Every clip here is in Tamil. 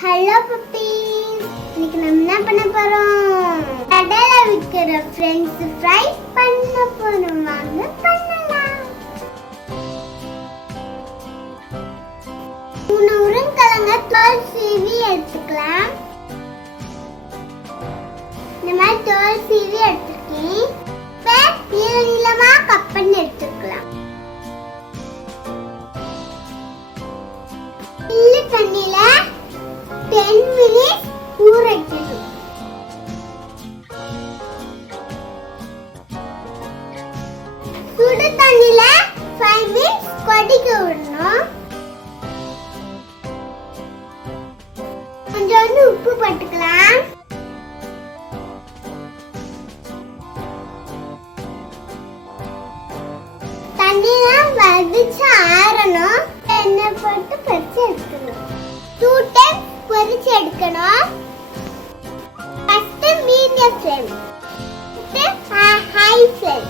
ஹலோ பப்பி இன்னைக்கு நம்ம என்ன பண்ண போறோம்? கடையில விற்கிற ஃப்ரெண்ட்ஸ் ஃப்ரை பண்ண போறோம். வாங்க பண்ணலாம். மூணு உருங்கிழங்க தோல் சீவி எடுத்துக்கலாம். இந்த மாதிரி தோல் சீவி எடுத்துருக்கேன். டென் மினிட்ஸ் ஊற வைக்கணும் சுடு தண்ணியில ஃபைவ் மினிட்ஸ் கொதிக்க விடணும். கொஞ்சோண்டு உப்பு போட்டுக்கலாம். தண்ணியெல்லாம் வடிச்சு பொரிச்சு எடுக்கணும் first medium flame high flame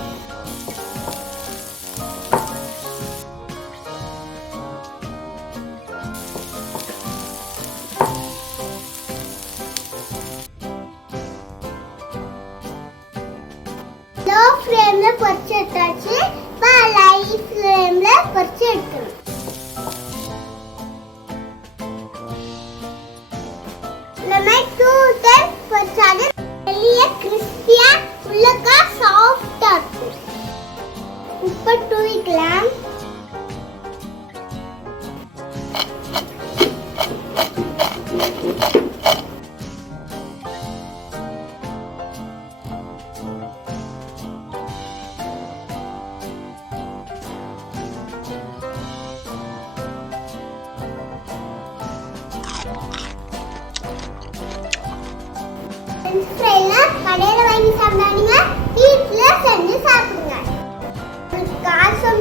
low ஃப்ளேம்ல பொரிச்சு எடுத்தாச்சு இப்போ ஹை ஃப்ளேம்ல பொரிச்சு வெளியே உள்ளக்கா சாஃப்டா இருக்கும் உப்பை தூவிக்கலாம் ஃப்ரெஞ்ச் ஃப்ரைலாம் கடையில் வாங்கி சாப்பிடாதீங்க. வீட்டில் செஞ்சு சாப்பிடுங்க. காசு